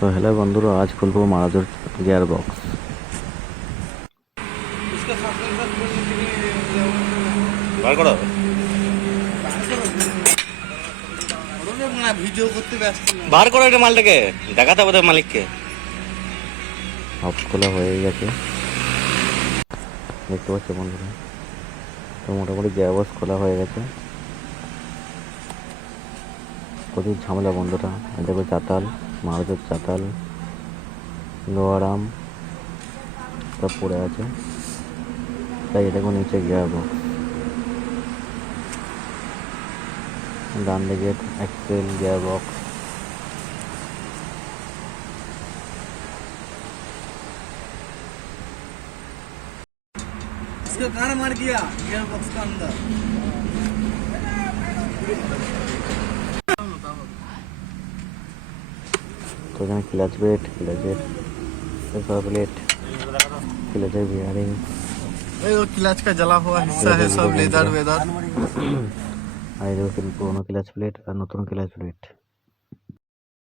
तो हेलो बंधुरा आज खुलबो मारुतिर गियर बक्स। বার করো ভিডিও করতে ব্যস্ত বার করো এটা মালটাকে দেখাতে হবে তো মালিককে। বক্স খোলা হয়ে গেছে দেখতে পাচ্ছ বন্ধুরা। তো মোটামুটি গিয়ার বক্স খোলা হয়ে গেছে। প্রচুর ঝামেলা বন্ধুরা। এই দেখো চাতাল, মারুতির চাতাল, লোয়ার আর্ম সব পড়ে আছে। তাই দেখো নিচে গিয়ার বক্স, ডান দিকে এক্সেল গিয়ার বক্স। इसको गाना मार दिया गियर बॉक्स का अंदर। तो এখানে ক্লাচ প্লেট, ক্লাচের प्लेट, क्लचের বিয়ারিং, वो क्लच का जला हुआ हिस्सा है सब लेदर वेदर। আর এই দেখো পুরোনো ক্লাচ প্লেট আর নতুন ক্লাচ প্লেট।